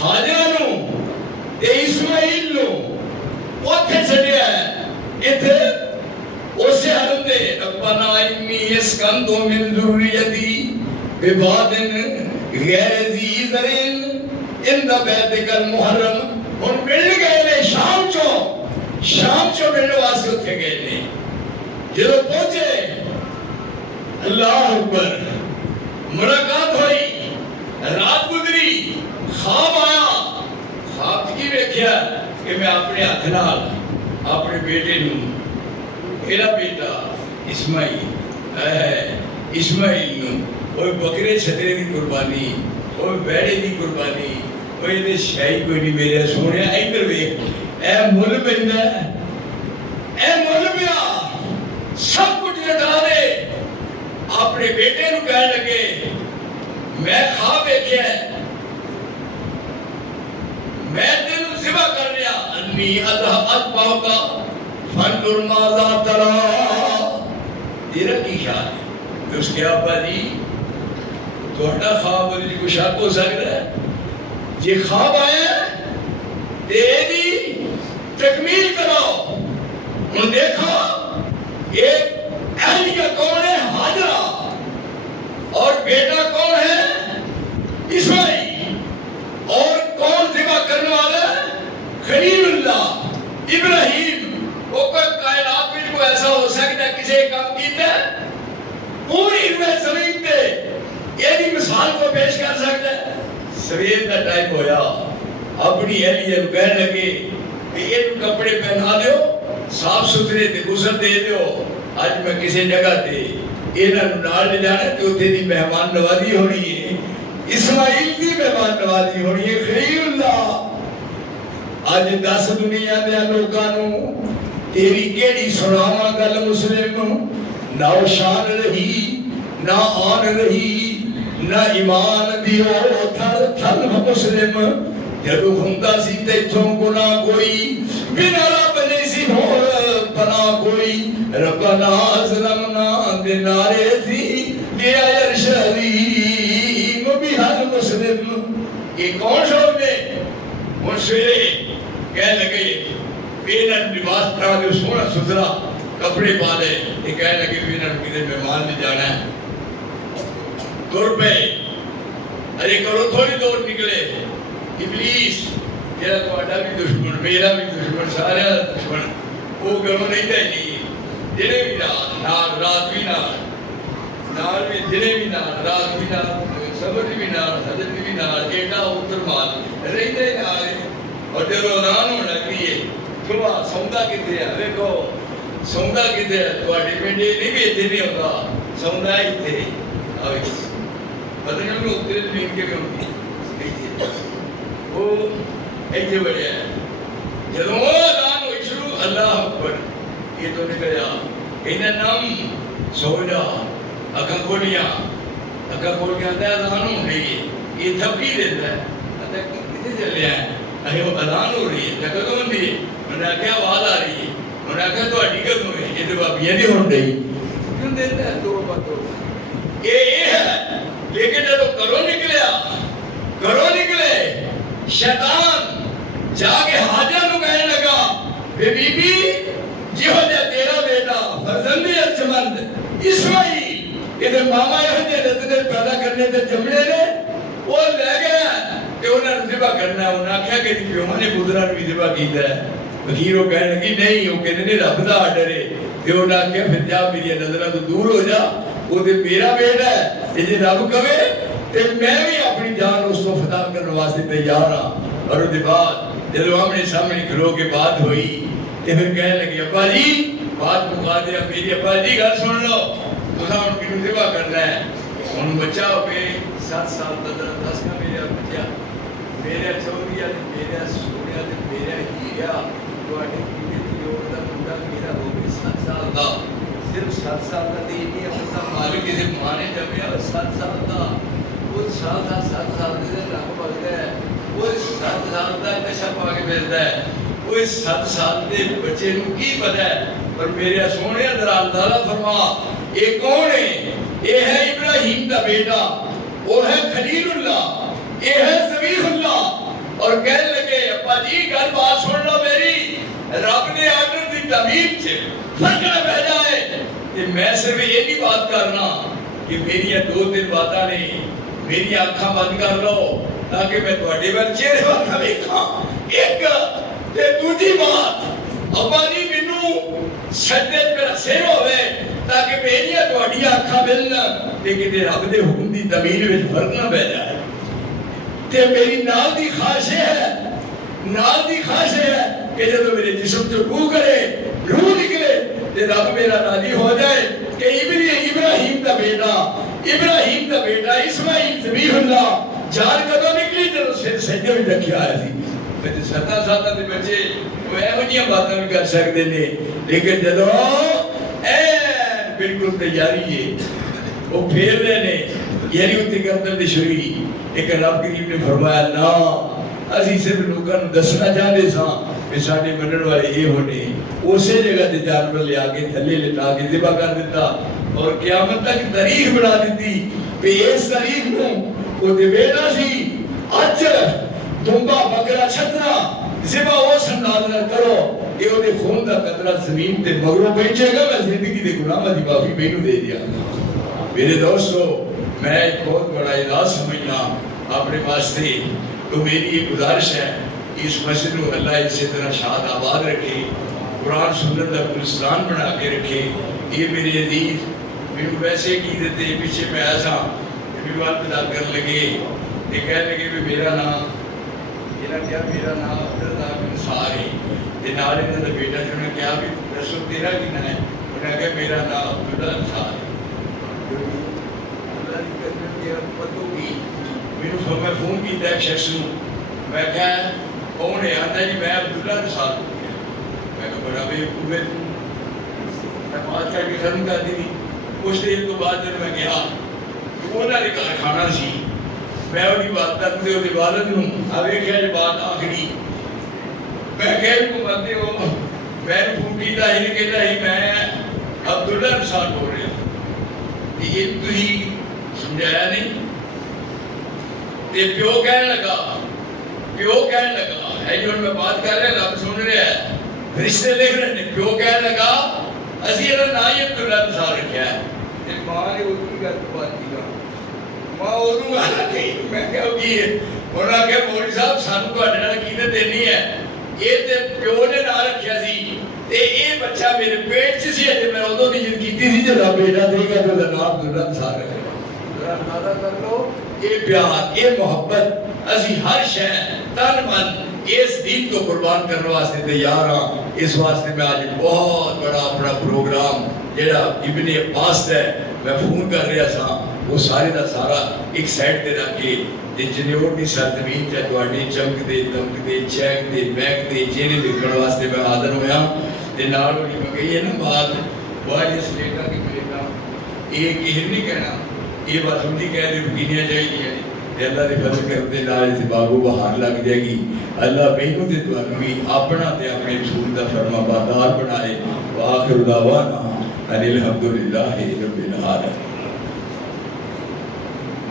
حاجرہ نو اسماعیل نو اوتھے چھڈیا ہے. ایتھے اسے حرم دے ربنا انی اسکنتو من ذریتی بواد غیر ذی زرع عند بیتک المحرم. ہن مل گئے نے شام چو ملنے واسطے اتھے گئے نے. جدو پہنچے اللہ اکبر ملاقات ہوئی، رات گزری، خواب آیا. خواب کی ویکھیا کہ میں اپنے ہاتھ نال اپنے بیٹے نوں، میرا بیٹا اسماعیل نوں اوہ بکرے چھترے دی قربانی، اوہ بیڑے دی قربانی، اوہ یہ شاہی کوئی نہیں میرے سونے. ادھر ویکھ، اے مل پیندا، اے مل پیا، سب کچھ لٹا دے. اپنے بیٹے نوں کہنے لگے میں خواب ویکھیا ہے، میں تینوں ذبح کر لیا. انی اذبحک فانظر ماذا تری. تیرا کی خیال ہے؟ کہ اس کے ابا جی تہاڈا خواب وچ کوئی شک ہو سکتا ہے؟ جی خواب آیا تیری تکمیل کرو. ہن دیکھو ایک اہلیہ کون ہے؟ حاجرہ. اور بیٹا کون ہے؟ اسماعیل. اور کون ذبح کرنے والا ہے؟ خلیل اللہ ابراہیم. وہ کوئی کائنات میں کوئی ایسا ہو سکتا ہے کسی کام کیتا ہے؟ پوری زمین پہ یہ مثال کو پیش کر سکتا ہے. سویر کا ٹائم ہویا، اپنی اہلیہ کو کہنے لگے کہ یہ کپڑے پہنا دیو، صاف ستھرے تے غسل دے دیو. آج میں کسی جگہ تے انہاں نال لے جانا تے اوتھے دی مہمان نوازی ہونی ہے. اسماعیل دی مہمان نوازی ہونی ہے. خلیل اللہ آج 10 دنیا دے لوکاں نوں تیری کیڑی سناواں گل مسلم. نہ شان رہی، نہ آن رہی، نہ ایمان دیو تھل تھل مسلم. جدو ہوندا سی تیتھوں گناہ کوئی، بنا رب نے سی ہور پناہ کوئی. ربنا ظلمنا دنارے تھی گیا یرشدیم بہر مسلم. یہ کون شعب نے؟ ان سویرے کہنے لگے بینا لباس پڑھا دے، سونا ستھرا کپڑے پا لے. یہ کہنے لگے بینا کدھر مہمان نے جانا ہے. دور پہ ارے کرو تھوڑی دور نکلے. ابلیس جیڑا تہاڈا بھی دشمن، میرا بھی دشمن، سارے دشمن، وہ گھروں نہیں دے نہیں. دنے بھی نال رات بھی نال بھی دنے بھی نال رات بھی نال، صبر بھی نال، حضرت بھی نال، ایڈا اتر مال رہندے نال. اور جب اذان ہونا لگی ہے صبح سوندا کتے ہے؟ دیکھو سوندا کتے ہے؟ تہاڈے پنڈ نہیں بھی اتنے نہیں ہوتا، سوندا اتنے پتہ نہیں کہ اتنے زمین کے بھی ہوتی وہ اتنے بڑے ہے. جب وہ اذان ہوئی شروع اللہ اکبر یہ تو نکلیا انہیں نام سو جا اکھا کھولیا اندر اذان ہو رہی ہے. یہ تھپکی دیتا ہے کتنے چلے ہیں؟ وہ اذان ہو رہی ہے کدوں ہوتی ہے؟ انہوں نے آخیا آواز آ رہی ہے. انہوں نے آخیا تہاڈی کدوں ہے؟ یہ تو بابیاں نہیں ہون رہی. کیوں دیتا ہے دو باتوں یہ ہے. لیکن جب گھروں نکلے شیطان جا کے حاجرہ نو کہنے لگا بی بی جہو جا تیرا بیٹا فرزند ارجمند اسماعیل ادھر ماما یہو جے پیدا کرنے تے جمنے نے وہ لے گیا کہ انہوں نے ذبح کرنا ہے. انہوں نے آخیا کہ پیو نے پترا بھی ذبح کیتا ہے. فقیر وہ کہنے لگی نہیں, وہ کہنے نے رب دا آرڈر ہے. تے انہوں نے آخیا پھر جا میری نظروں تو دور ہو جا, وہ تے میرا بیٹا ہے, یہ جی رب کہے تے میں بھی اپنی جان اس کو فدا کرنے واسطے تیار ہاں. اور اس کے بعد جب آمنے سامنے کھلو کے بات ہوئی تے پھر کہنے لگی ابا جی بات مکا دیا میری. ابا جی گل سن لو, تساں ہن کینوں ذبح کرنا ہے. ہن بچہ ہو کے 7 سال دا 10 کا میرا بچہ میرا چودھری تے میرا سونیا تے میرا ہیرا تواڈے کینے دی لوڑ دا منڈا میرا ہو کے 7 سال دا, صرف 7 سال دا تے نہیں اپنا مالک کسی ماں نے جمیا 7 سال دا. وہ 7 سال دے رنگ بگدا ہے, وہ 7 سال دا نشہ پا کے پھردا ہے. وہ 7 سال دے بچے نوں کی پتہ ہے. پر میرے سونے ذرا اندازہ فرما یہ کون ہے؟ یہ ہے ابراہیم دا بیٹا, وہ ہے خلیل اللہ, یہ ہے ذبیح اللہ. اور کہنے لگے ابا جی گل بات سن لو میری, رب نے آرڈر دی تعمیر سے فرق نہ پہ جائے. کہ میں صرف یہ نہیں بات کرنا کہ میری 2-3 باتاں نے میری آنکھاں بند کر لو تاکہ میں تواڈے ول چہرے ول ویکھاں. ایک تے دوسری بات ابا جی مینوں سجدے تے سر ہوے تاکہ میری تواڈی آنکھاں ملن تے کتے رب دے حکم دی تعمیر وچ فرق نہ پہ جائے. تے میری نال دی خواہش ہے کہ جب میرے جسم سے روح کرے, روح نکلے تے رب میرا راضی ہو جائے کہ ابراہیم دا بیٹا اسماعیل ذبیح اللہ جان کدوں نکلی جب سر سجدے وچ رکھیا آیا سی. تے 7 سال دے بچے وہ ایہو جیاں باتاں بھی کر سکدے نے, لیکن جدوں بالکل تیاری ہے وہ پھیر رہے نے یعنی اتنی گردن دی شروعی. ایک رب کریم نے فرمایا نا اسی صرف لوگوں نے دسنا چاہتے ساں کہ ساڈے منن والے یہ ہونے. اسی جگہ تے جانور لے کے تھلے لٹا کے ذبح کر دیتا اور قیامت تک تاریخ بنا دیتی کہ اس تاریخ کو وہ دیوینا سی اج دمبا بکرا چھترا ذبح اس انداز نال کرو کہ وہ خون دا قطرہ زمین تے مگروں پہنچے گا. میں زندگی دے گناہاں دی معافی مینوں دے دیا. میرے دوستو میں ایک بہت بڑا اعزاز سمجھنا اپنے واسطے. تو میری یہ گزارش ہے اس مسجد کو اللہ اسی طرح شاد آباد رکھے, قرآن سنت کا گلستان بنا کے رکھے. یہ میرے عزیز میرے ویسے کی دیتے پیچھے میں ایسا میرے بات پتا کر لگے یہ کہہ لگے بھی میرا نام کیا میرا نام عبداللہ نثار ہے. یہ نال انہوں نے بیٹا جو نے کہا بھی دسو تیرا کنا ہے, انہوں نے کہا میرا نام عبداللہ نثار ہے. میں فون کیتا ایک شخص نوں, میں کہا کون ہے؟ آتا جی میں عبداللہ نثار ہو گیا. میں کہا بڑا بے وقوف ہے تو, میں بات کر کے ختم کر دی. کچھ دیر تو بعد جب میں گیا انہوں نے کارخانہ سی, میں وہی بات کرتے وہ والد نوں اب ایک ہے بات آخری. میں کہہ کو بندے ہو میں نے فون کیتا ہی کہتا ہی میں عبداللہ نثار بول رہا. یہ تو ہی سمجھایا نہیں. پیو کہنے لگا ہے جو میں بات کر رہے رب سن رہا ہے, رشتے لکھ رہے ہیں. پیو کہنے لگا اسی یہ نا ہی عبداللہ نثار رکھا ہے. ماں نے اردو کی گل بات کی, ماں اردو گل کہی. میں کہا کی ہے؟ انہوں نے کہا مولوی صاحب سانو تواڈے نال عقیدت نہیں ہے, یہ تے پیو نے نام رکھیا سی تے یہ بچہ میرے پیٹ چ سی تے میں ادوں دی جد کیتی سی جدا بیٹا دے گا تو نام عبداللہ نثار رکھا. ذرا اندازہ کر لو یہ پیار یہ محبت اسی ہر شے تن من اس دین کو قربان کرنے واسطے تیار ہاں. اس واسطے میں آج بہت بڑا اپنا پروگرام جڑا ابن عباس ہے میں فون کر رہا تھا وہ سارے دا سارا ایک سائڈ تے رکھ کے جنیور دی سرزمین چ تواڈی چمک دے دمک دے چیک دے بیک دے چہرے دیکھਣ واسطے میں حاضر ہویا. تے نال ہوئی میں کہی ہے نا بات واجس بیٹا کی بیٹا یہ کہن نہیں کہنا, یہ بات ہم نہیں کہہ رہے بگینیاں جائیں گی. اللہ نے فضل کرتے نال سے باغو بہار لگ جائے گی. اللہ بینوں تے تانوں بھی اپنا تے اپنے رسول دا فرما بردار بنائے. وآخر دعوانا ان الحمدللہ رب العالمین.